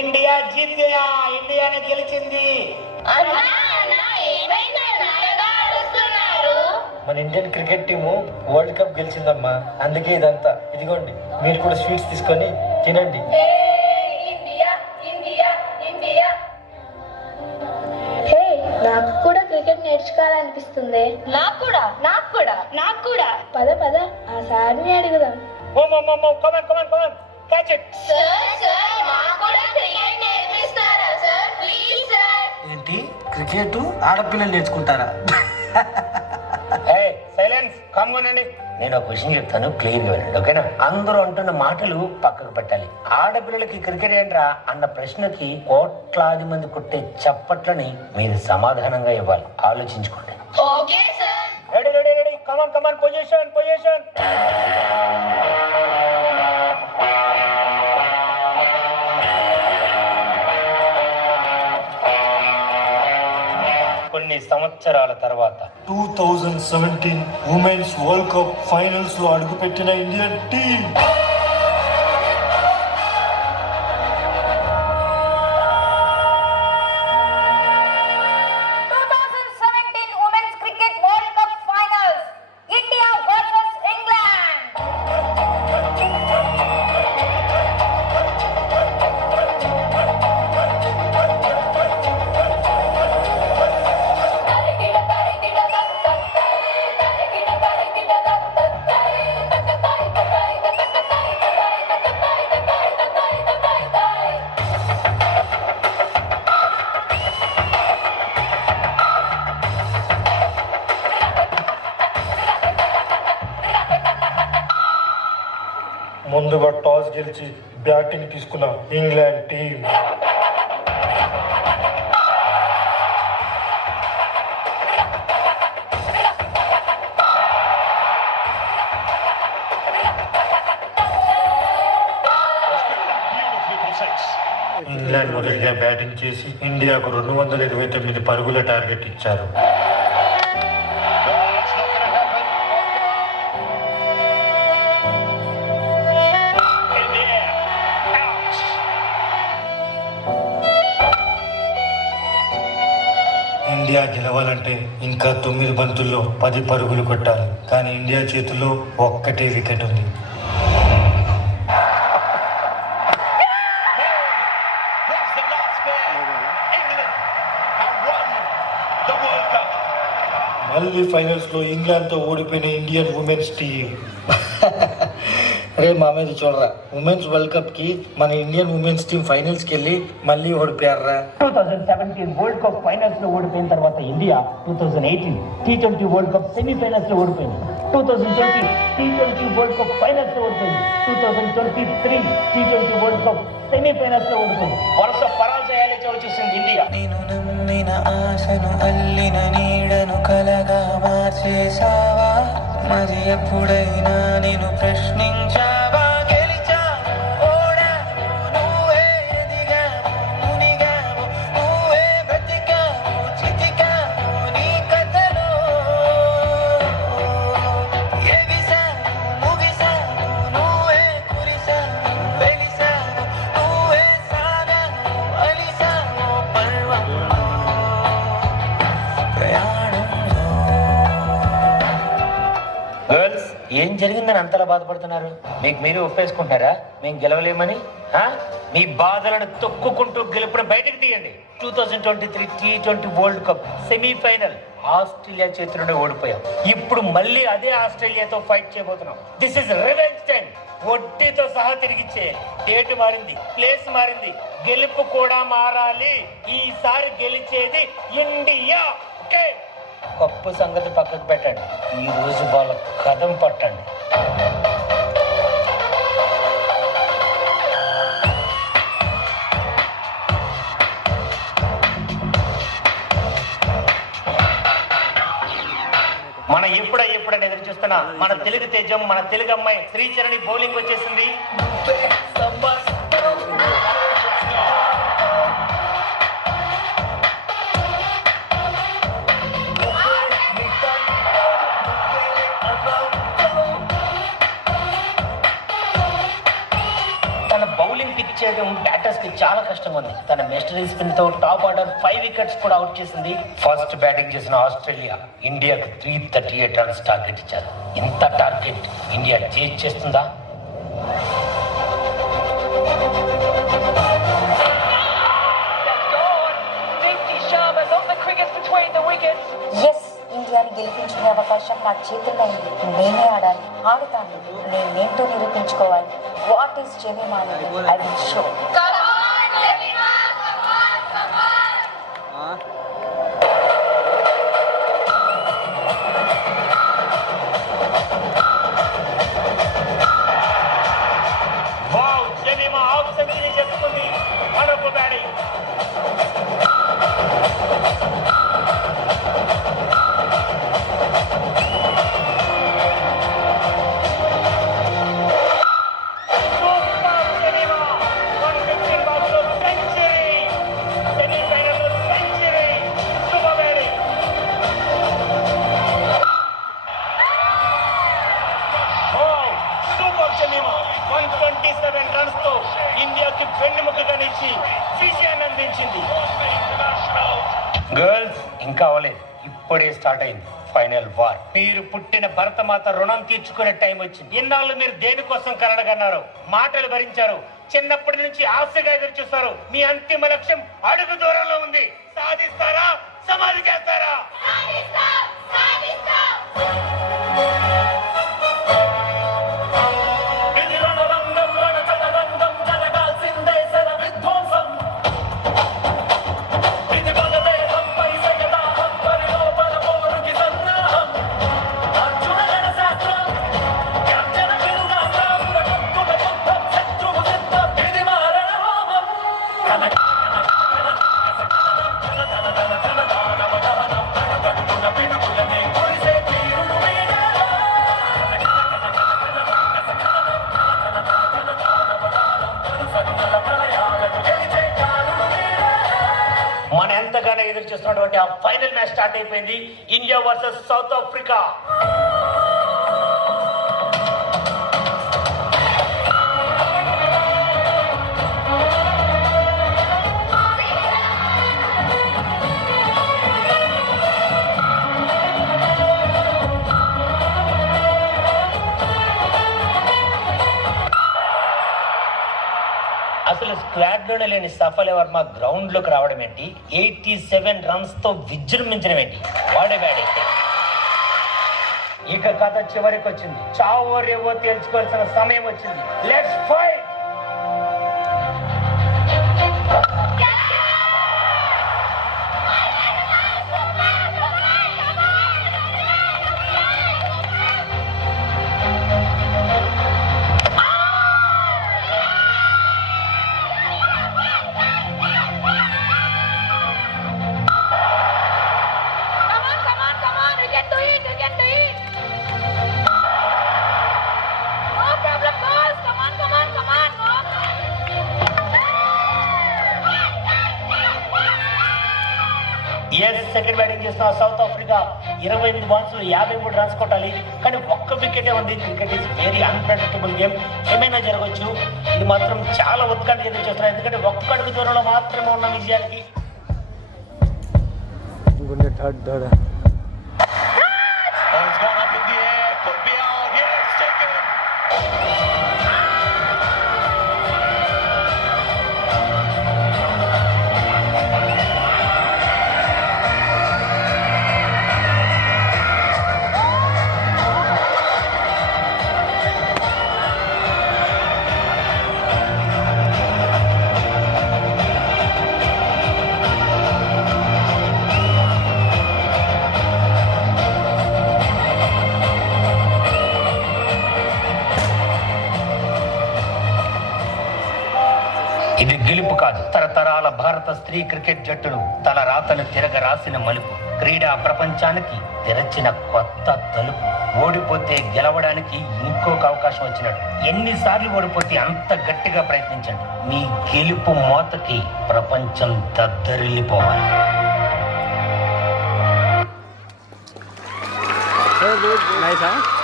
India Jeet Gaya, ఇండియానే గెలిచింది. మన Indian cricket team world cup గెలిచిందమ్మా, అందుకే ఇదంతా. ఇదిగోండి, మీరు కూడా స్వీట్స్ తీసుకొని తినండి. నాకు కూడా క్రికెట్ నేర్చుకోవాలనిపిస్తుంది. నాకు కూడా నాకు కూడా నాకు కూడా. పద పద ఆ సార్ని అడుగుదాం. ఏంటి, క్రికెట్ ఆడపిల్లలు నేర్చుకుంటారా? సైలెన్స్, కామ్గానండి. నేను ఒక విషయం చెప్తాను, క్లియర్ గా వినండి, ఓకేనా? అందరూ అంటున్న మాటలు పక్కకు పెట్టాలి. ఆడపిల్లలకి క్రికెట్ ఏంట్రా అన్న ప్రశ్నకి కోట్లాది మంది కొట్టే చప్పట్లని మీరు సమాధానంగా ఇవ్వాలి. ఆలోచించుకోండి. Okay sir. Ready ready ready, come on come on, position position. కొన్ని సంవత్సరాల తర్వాత 2017 ఉమెన్స్ వరల్డ్ కప్ ఫైనల్స్ లో అడుగుపెట్టిన ఇండియన్ టీం ముందుగా టాస్ గెలిచి బ్యాటింగ్ తీసుకున్న ఇంగ్లాండ్ టీం ఇంగ్లాండ్ మొదటిగా బ్యాటింగ్ చేసి ఇండియాకు 229 పరుగుల టార్గెట్ ఇచ్చారు. ఇండియా గెలవాలంటే ఇంకా 9 బంతుల్లో 10 పరుగులు కొట్టాలి. కానీ ఇండియా చేతుల్లో ఒక్కటే వికెట్ ఉంది. మళ్ళీ ఫైనల్స్ లో ఇంగ్లాండ్ తో ఓడిపోయిన ఇండియన్ ఉమెన్స్ టీం. రే మామేది చూడరా, ఉమెన్స్ వరల్డ్ కప్ కి మన ఇండియన్ ఉమెన్స్ టీం ఫైనల్స్ కి వెళ్ళి మళ్ళీ ఓడిపోయారా. 2017 వరల్డ్ కప్ ఫైనల్స్ లో ఓడిపోయిన తర్వాత India 2018 T20 world cup semifinals లో ఓడిపోయింది. 2020 T20 వరల్డ్ కప్ ఫైనల్స్ లో ఓడిపోయింది. 2023 T20 వరల్డ్ కప్ సెమీఫైనల్స్ లో ఓడిపోయింది. వరుస పరాజయాలే చవి చూసింది ఇండియా. నేను నమ్మిన ఆశను అల్లిన నీడను కలగా మార్చేసావా? మరి ఎప్పుడైనా నేను ప్రశ్నించావా? గెలిచావు, ఓడావు, నువ్వే ఎదిగావు, మునిగావు, నువ్వే బ్రతికావు, చితికావు నీ కథలో. ఎగిసావు, ముగిసావు, నువ్వే కురిసావు, వెలిసావు, నువ్వే సాగావు, అలిసావు పర్వంలో, ప్రయాణంలో. గర్ల్స్, ఏం జరిగిందని అంతలా బాధపడుతున్నారు? మీకు మీరు ఒప్పేసుకుంటారా మేము గెలవలేమని? మీ బాధలను తొక్కుకుంటూ గెలుపుని బయటకు తీయండి. 2023 T20 world cup semi-final Australia చేతిలోనే ఓడిపోయాం. ఇప్పుడు మళ్ళీ అదే ఆస్ట్రేలియాతో ఫైట్ చేయబోతున్నాం. This is revenge time. వడ్డీతో సహా తిరిగిచ్చే డేట్ మారింది, ప్లేస్ మారింది, గెలుపు కూడా మారాలి. ఈసారి గెలిచేది ఇండియా. ఓకే, కప్పు సంగతి పక్కకు పెట్టండి, ఈ రోజు వాళ్ళ కదం పట్టండి. మన ఎప్పుడని ఎదురు చూస్తున్నా మన తెలుగు తేజం, మన తెలుగు అమ్మాయి శ్రీచరణి బౌలింగ్ వచ్చేసింది. తన బౌలింగ్ ఇచ్చేయడం బ్యాటర్స్ కి చాలా కష్టంగా ఉంది. తన మిస్టరీ స్పిన్ తో టాప్ ఆర్డర్ 5 వికెట్స్ కూడా అవుట్ చేసింది. ఫస్ట్ బ్యాటింగ్ చేసిన ఆస్ట్రేలియా ఇండియాకి 338 రన్స్ టార్గెట్ ఇచ్చారు. ఇంత టార్గెట్ ఇండియా చేజ్ చేస్తుందా? ఎస్, ఇండియాని గెలిపించుకునే అవకాశం నా చేతుల్లో ఉంది. నేనే ఆడాలి, ఆడుతాను. నేనేంటో నిరూపించుకోవాలి. What is Jemimah? I will show. Wow, Jemimah half century చేసుకుంది. Wonderful batting. ఇండియాకి వెన్నెముకగా నిలిచి విజయాన్ని అందించింది. గర్ల్స్ ఇంకా అవ్వలేదు, ఇప్పుడే స్టార్ట్ అయింది ఫైనల్ వార్. మీరు పుట్టిన భరతమాత రుణం తీర్చుకునే టైం వచ్చింది. ఇన్నాళ్ళు మీరు దేనికోసం కలడగన్నారు, మాటలు భరించారు, చిన్నప్పటి నుంచి ఆశగా ఎదురు చూస్తారు. మీ అంతిమ లక్ష్యం అడుగు దూరంలో ఉంది. సాధిస్తారా? సమాధి చేస్తారా? మన ఎంతగానో ఎదురు చూస్తున్నటువంటి ఆ ఫైనల్ మ్యాచ్ స్టార్ట్ అయిపోయింది. India versus south Africa. అసలు స్క్వాడ్ లోనే లేని సఫల్ వర్మ గ్రౌండ్ లోకి రావడం ఏంటి? 87 రన్స్ తో విజృంభించడం ఏంటి? వాడే బ్యాటింగ్. ఇక కథ చివరికి వచ్చింది. చావో రేవో తేల్చుకోవాల్సిన సమయం వచ్చింది. Let's fight. సెకండ్ బ్యాటింగ్ చేస్తున్న సౌత్ ఆఫ్రికా 28 బాల్స్ 53 రన్స్ కొట్టాలి, కానీ ఒక్క వికెటే ఉంది. Cricket is very unpredictable game. ఏమైనా జరగవచ్చు. ఇది మాత్రం చాలా ఉత్కంఠ ఎదురు చూస్తున్నారు, ఎందుకంటే ఒక్క అడుగు దూరంలో మాత్రమే ఉన్న విజయానికి. ఇది గెలుపు కాదు, తరతరాల భారత స్త్రీ క్రికెట్ జట్టును తల రాతను తిరగరాసిన మలుపు. క్రీడా ప్రపంచానికి తెరచిన కొత్త తలుపు. ఓడిపోతే గెలవడానికి ఇంకొక అవకాశం వచ్చినట్టు. ఎన్నిసార్లు ఓడిపోతే అంత గట్టిగా ప్రయత్నించండి. మీ గెలుపు మోతకి ప్రపంచం దద్దరిల్లిపోవాలి. Nice, huh?